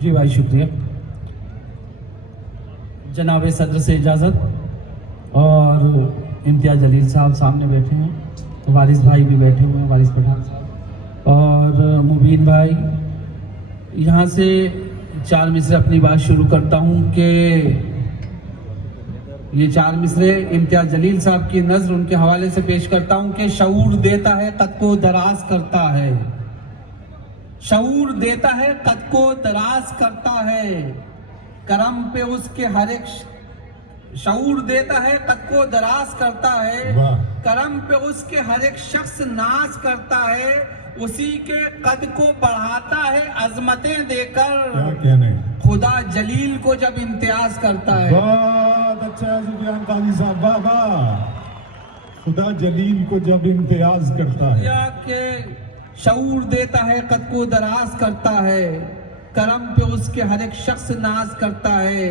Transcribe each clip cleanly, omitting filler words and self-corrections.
जी भाई शुक्रिया। जनाब सदर से इजाज़त और इम्तियाज़ जलील साहब सामने बैठे हैं, वारिस भाई भी बैठे हुए हैं, वारिस पठान साहब और मुबीन भाई। यहाँ से चार मिसरे अपनी बात शुरू करता हूँ कि ये चार मिसरे इम्तियाज़ जलील साहब की नज़र उनके हवाले से पेश करता हूँ कि शऊर देता है कद को दराज करता है, शऊर देता है कद को दराज करता है, करम पे उसके हर एक शऊर देता है कद को दराज करता है, करम पे उसके हर एक शख्स नाज करता है, उसी के कद को बढ़ाता है अजमतें देकर, खुदा जलील को जब इम्तियाज करता है। बहुत अच्छा है सुफियान काजी साहब, वाह वाह। खुदा जलील को जब इम्तियाज करता है, या के शऊर देता है कद को दराज करता है, करम पे उसके हर एक शख्स नाज करता है,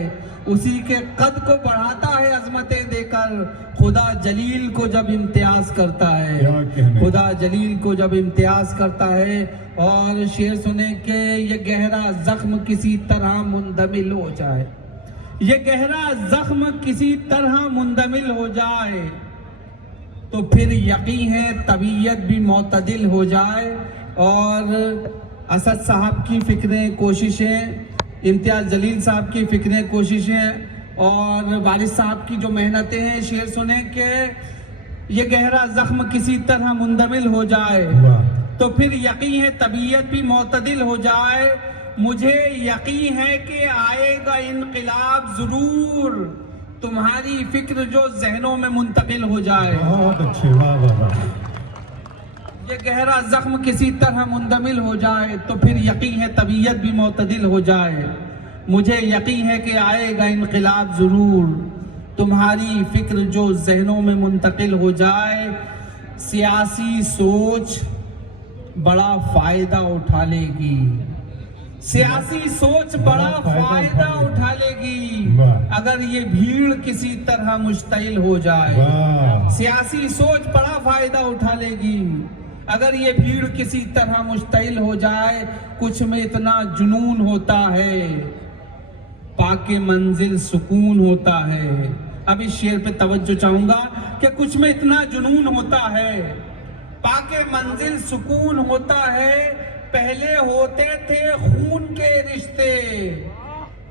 उसी के कद को बढ़ाता है अजमतें देकर, खुदा जलील को जब इम्तियाज करता है, खुदा जलील को जब इम्तियाज करता है। और शेर सुने के ये गहरा जख्म किसी तरह मुंदमिल हो जाए, ये गहरा जख्म किसी तरह मुंदमिल हो जाए, तो फिर यकीन है तबीयत भी मोतदिल हो जाए। और असद साहब की फिक्रें कोशिशें, इम्तियाज़ जलील साहब की फिक्रें कोशिशें और वारिस साहब की जो मेहनतें हैं, शेर सुने के ये गहरा जख्म किसी तरह मुंदमिल हो जाए, तो फिर यकीन है तबीयत भी मोतदिल हो जाए, मुझे यकीन है कि आएगा इनकलाब जरूर, तुम्हारी फिक्र जो जहनों में मुंतकिल हो जाए। बहुत अच्छे, वाह वाह वाह। ये गहरा जख्म किसी तरह मुंदमिल हो जाए, तो फिर यकीन है तबीयत भी मोतदिल हो जाए, मुझे यकीन है कि आएगा इनकलाब जरूर, तुम्हारी फिक्र जो जहनों में मुंतकिल हो जाए, सियासी सोच बड़ा फायदा उठा लेगी, सियासी सोच बड़ा फायदा उठा लेगी, अगर ये भीड़ किसी तरह मुश्तइल हो जाए, सियासी सोच बड़ा फायदा उठा लेगी, अगर ये भीड़ किसी तरह मुश्तइल हो जाए, कुछ में इतना जुनून होता है पाके मंजिल सुकून होता है। अब इस शेर पे तवज्जो चाहूंगा कि कुछ में इतना जुनून होता है पाके मंजिल सुकून होता है, पहले होते थे खून के रिश्ते,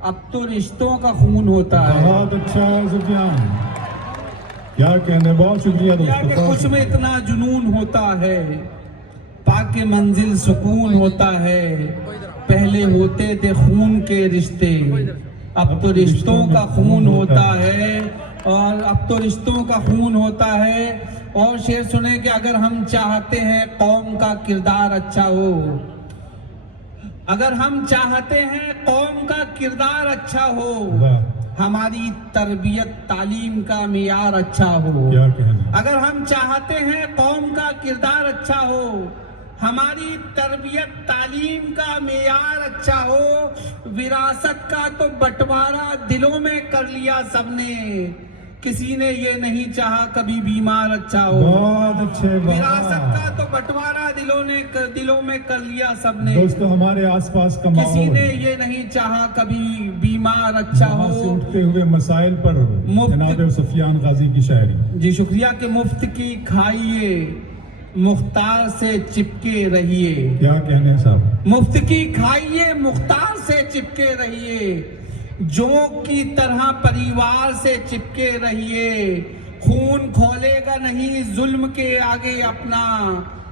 अब तो रिश्तों का खून होता है। बहुत अच्छा है सुफियान, क्या कहने, बहुत शुक्रिया दोस्तों। कुछ में इतना जुनून होता है पाके मंजिल सुकून होता है, पहले होते थे खून के रिश्ते, अब तो रिश्तों का खून होता है, और अब तो रिश्तों का खून होता है। और शेर सुने कि अगर हम चाहते हैं कौम का किरदार अच्छा हो, अगर हम चाहते हैं कौम का किरदार अच्छा हो, हमारी तरबियत तालीम का मियार अच्छा हो, अगर हम चाहते हैं कौम का किरदार अच्छा हो, हमारी तरबियत तालीम का मियार अच्छा हो, विरासत का तो बंटवारा दिलों में कर लिया सबने, किसी ने ये नहीं चाहा कभी बीमार अच्छा हो। बहुत अच्छे, विरासत का तो बंटवारा दिलों में कर लिया सबने। दोस्तों हमारे आसपास का किसी ने ये नहीं चाहा कभी बीमार अच्छा हो। उठते हुए मसाइल पर जनाब सुफियान गाजी की शायरी। जी शुक्रिया। कि मुफ्त की खाइए मुख्तार से चिपके रहिए। क्या कहने साहब। मुफ्त की खाइए मुख्तार से चिपके रहिए, जोंक की तरह परिवार से चिपके रहिए, खून खोलेगा नहीं जुल्म के आगे अपना,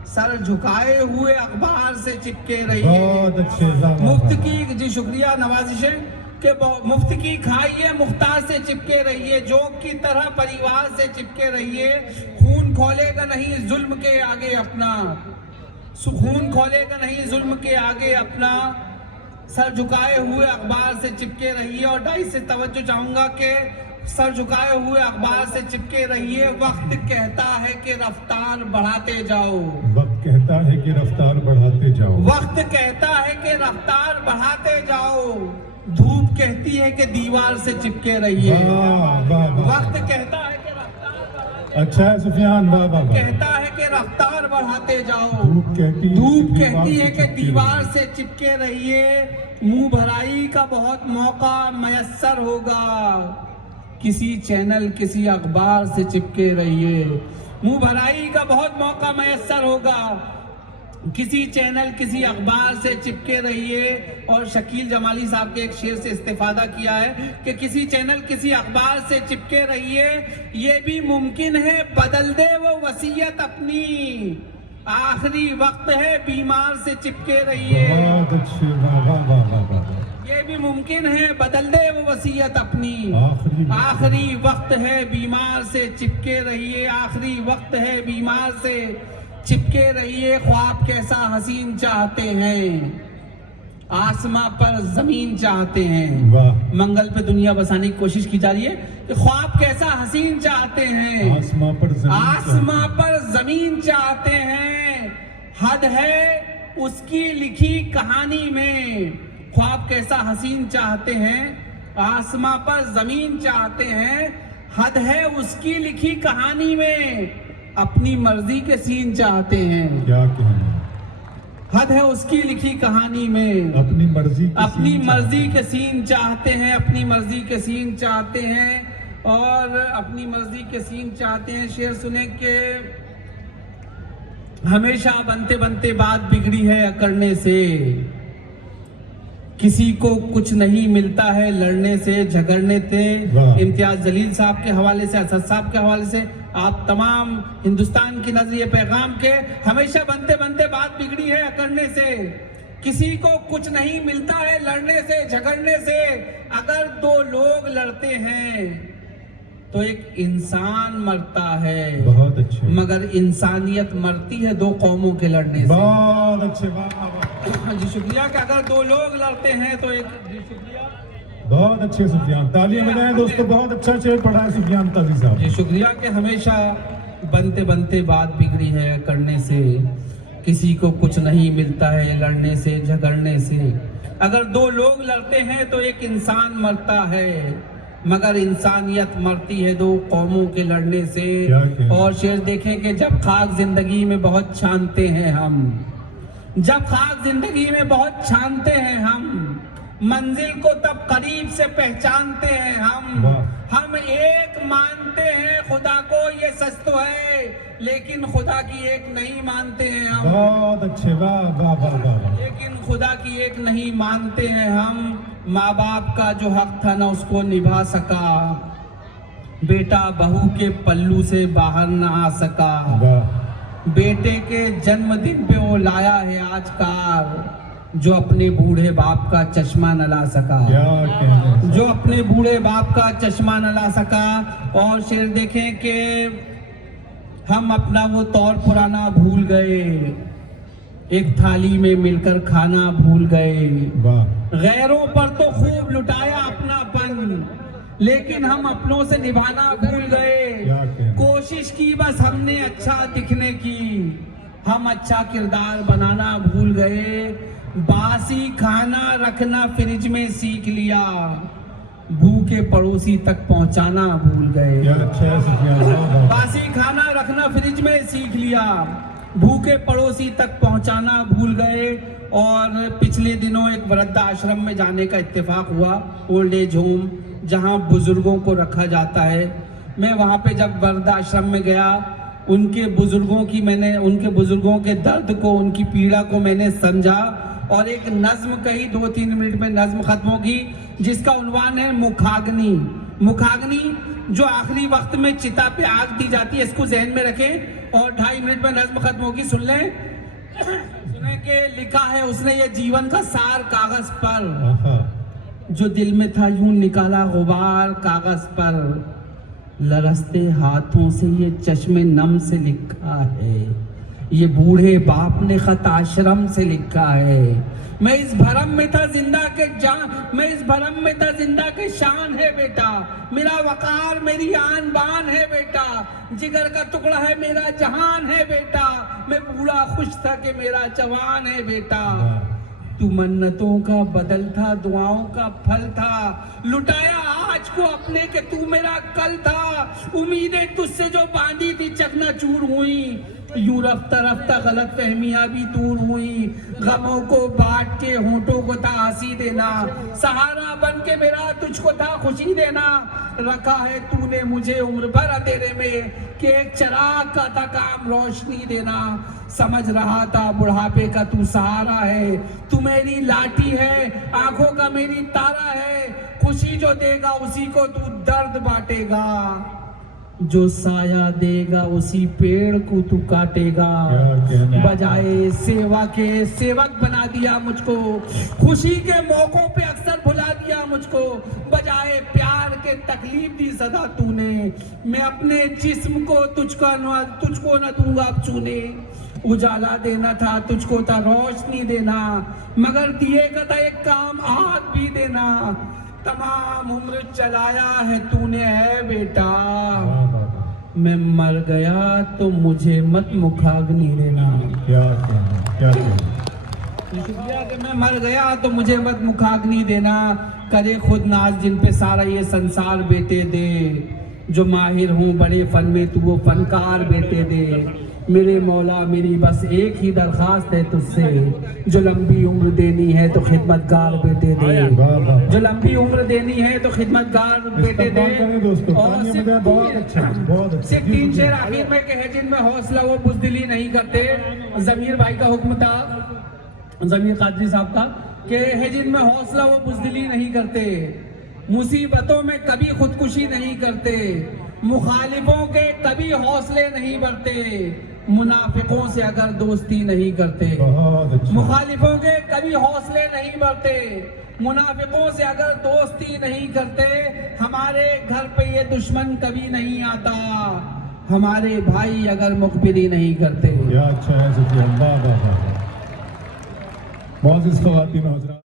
सर झुकाए हुए अखबार से चिपके रहिए। बहुत अच्छे। मुफ्त की, जी शुक्रिया नवाजिशें, कि मुफ्त की खाइए मुख्तार से चिपके रहिए, जोंक की तरह परिवार से चिपके रहिए, खून खोलेगा नहीं जुल्म के आगे अपना, खून खोलेगा नहीं जुल्म के आगे अपना, सर झुकाए हुए अखबार से चिपके रहिए। और डाई से तवज्जो चाहूंगा कि सर झुकाए हुए अखबार से चिपके रहिए, वक्त कहता है कि रफ्तार बढ़ाते जाओ, वक्त कहता है कि रफ्तार बढ़ाते जाओ, वक्त कहता है कि रफ्तार बढ़ाते जाओ, धूप कहती है कि दीवार से चिपके रहिए, वक्त कहता है कि रफ्तार बढ़ाते अच्छा है सुफियान, वाह वाह वाह। कहता है कि रफ्तार बढ़ाते जाओ। धूप कहती है कि दीवार से चिपके रहिए, मुंह भराई का बहुत मौका मयस्सर होगा। किसी चैनल किसी अखबार से चिपके रहिए, मुंह भराई का बहुत मौका मयस्सर होगा। किसी चैनल किसी अखबार से चिपके रहिए। और शकील जमाली साहब के एक शेर से इस्तेफादा किया है कि किसी चैनल किसी अखबार से चिपके रहिए, ये भी मुमकिन है बदल दे वो वसीयत अपनी। आखिरी वक्त है बीमार से चिपके रहिए। बहुत अच्छे, वाह वाह वाह वाह वाह। ये भी मुमकिन है बदल दे वो वसीयत अपनी। आखिरी वक्त है बीमार से चिपके रहिए। आखिरी वक्त है बीमार से चिपके रहिए। ख्वाब कैसा हसीन चाहते हैं, आसमां पर जमीन चाहते हैं। वाह। मंगल पे दुनिया बसाने की कोशिश की जा रही है कि ख्वाब कैसा हसीन चाहते हैं, आसमां पर जमीन चाहते हैं। हद है उसकी लिखी कहानी में। ख्वाब कैसा हसीन चाहते हैं, आसमां पर जमीन चाहते हैं। हद है उसकी लिखी कहानी में। अपनी मर्जी के सीन चाहते हैं। क्या कहना, हद है उसकी लिखी कहानी में। अपनी मर्जी के सीन चाहते हैं। अपनी मर्जी के सीन चाहते हैं और अपनी मर्जी के सीन चाहते हैं। शेर सुने के हमेशा बनते बनते बात बिगड़ी है अकड़ने से। किसी को कुछ नहीं मिलता है लड़ने से झगड़ने से। इम्तियाज जलील साहब के हवाले से, असद साहब के हवाले से, आप तमाम हिंदुस्तान की नजर ये पैगाम के हमेशा बनते बनते बात बिगड़ी है अकड़ने से। किसी को कुछ नहीं मिलता है लड़ने से झगड़ने से। अगर दो लोग लड़ते हैं तो एक इंसान मरता है। बहुत अच्छे। मगर इंसानियत मरती है दो कौमों के लड़ने से। बहुत अच्छे, जी शुक्रिया। कि अगर दो लोग लड़ते हैं तो एक, जी शुक्रिया, बहुत अच्छे सुफियान, तालियां बजाएं दोस्तों। बहुत अच्छा शेर पढ़ा है सुफियान काजी साहब। जी शुक्रिया। कि हमेशा बनते बनते बात बिगड़ी है करने से। किसी को कुछ नहीं मिलता है लड़ने से झगड़ने से। अगर दो लोग लड़ते हैं तो एक इंसान मरता है, मगर इंसानियत मरती है दो कौमों के लड़ने से। और शेर देखें कि जब खाक जिंदगी में बहुत छानते हैं हम, जब खाक जिंदगी में बहुत छानते हैं हम, मंजिल को तब करीब से पहचानते हैं हम एक मानते हैं खुदा को, ये सच तो है, लेकिन खुदा की एक नहीं मानते हैं हम। बहुत अच्छे, वाह वाह वाह वाह। लेकिन खुदा की एक नहीं मानते हैं हम। माँ बाप का जो हक था ना उसको निभा सका, बेटा बहू के पल्लू से बाहर ना आ सका। बेटे के जन्मदिन पे वो लाया है आज कार, जो अपने बूढ़े बाप का चश्मा न ला सका। जो अपने बूढ़े बाप का चश्मा न ला सका। और शेर देखें कि हम अपना वो तौर पुराना भूल गए, एक थाली में मिलकर खाना भूल गए। गैरों पर तो खूब लुटाया अपनापन, लेकिन हम अपनों से निभाना भूल गए। कोशिश की बस हमने अच्छा दिखने की, हम अच्छा किरदार बनाना भूल गए। बासी खाना रखना फ्रिज में सीख लिया, भूखे पड़ोसी तक पहुंचाना भूल गए। बासी खाना रखना फ्रिज में सीख लिया, भूखे पड़ोसी तक पहुंचाना भूल गए। और पिछले दिनों एक वृद्धाश्रम में जाने का इत्तेफाक हुआ, ओल्ड एज होम, जहां बुजुर्गों को रखा जाता है। मैं वहां पे जब वृद्धाश्रम में गया, उनके बुजुर्गों के दर्द को, उनकी पीड़ा को मैंने समझा और एक नज्म कही। 2-3 मिनट में नज्म खत्म होगी, जिसका उन्वान है मुखाग्नि। मुखाग्नि जो आखिरी वक्त में चिता पे आग दी जाती है, इसको जहन में रखें और 2.5 मिनट में नज्म खत्म होगी, सुन लें। सुने के लिखा है उसने ये जीवन का सार कागज पर, जो दिल में था यूं निकाला गुबार कागज पर। लरसते हाथों से ये चश्मे नम से लिखा है, ये बूढ़े बाप ने खत आश्रम से लिखा है। मैं इस भरम में था जिंदा के जान, मैं इस भरम में था जिंदा के शान है बेटा, मेरा वकार मेरी आन बान है बेटा, जिगर का टुकड़ा है मेरा जहान है बेटा, मैं बूढ़ा खुश था कि मेरा जवान है बेटा। तू मन्नतों का बदल था, दुआओं का फल था, लुटाया आज को अपने के तू मेरा कल था, उम्मीदें तुझसे जो बांधी थी चकनाचूर हुई, यूं रफ्ता रफ्ता गलत फहमियां भी दूर हुई, गमों को बांट के होठों को था हंसी देना, सहारा बन के मेरा तुझको था खुशी देना, रखा है तूने मुझे उम्र भर अंधेरे में कि एक चिराग का था काम रोशनी देना, समझ रहा था बुढ़ापे का तू सहारा है, तू मेरी लाठी है, आंखों का मेरी तारा है, खुशी जो देगा उसी को तू दर्द बांटेगा, जो साया देगा उसी पेड़ को तू काटेगा, बजाए सेवा के सेवक बना दिया मुझको, खुशी के मौकों पे अक्सर भुला दिया मुझको, बजाए प्यार के तकलीफ दी सदा तूने, मैं अपने जिस्म को तुझको न दूंगा अब छूने, उजाला देना था तुझको था रोशनी देना, मगर दिए का था एक काम आग भी देना, तमाम उम्र चलाया है तूने है बेटा, मैं मर गया तो मुझे मत मुखाग्नि देना। क्या कहना, क्या कहना। शुक्रिया कि मैं मर गया तो मुझे मत मुखाग्नि देना, करे खुद नाज जिन पे सारा ये संसार बेटे दे, जो माहिर हूँ बड़े फन में तू वो फनकार बेटे दे, मेरे मौला मेरी बस एक ही दरखास्त है तुझसे, जो लंबी उम्र देनी है तो खिदमतगार बेटे दे, जो लंबी उम्र देनी है तो खिदमतगार बेटे दे। और सिर्फ 3 शेर आखिर में कहे जिनमें हौसला वो बुज़दिली नहीं करते, जमीर भाई का हुक्म था, जमीर कादरी साहब का, कि है जिनमें हौसला वो बुज़दिली नहीं करते, मुसीबतों में कभी खुदकुशी नहीं करते, मुखालिफों के कभी हौसले नहीं बढ़ते, मुनाफिकों से अगर दोस्ती नहीं करते, मुखालिफों के कभी हौसले नहीं बढ़ते, मुनाफिकों से अगर दोस्ती नहीं करते, हमारे घर पे ये दुश्मन कभी नहीं आता, हमारे भाई अगर मुखबिरी नहीं करते। क्या अच्छा है, बहुत ख़वातीन हज़रात।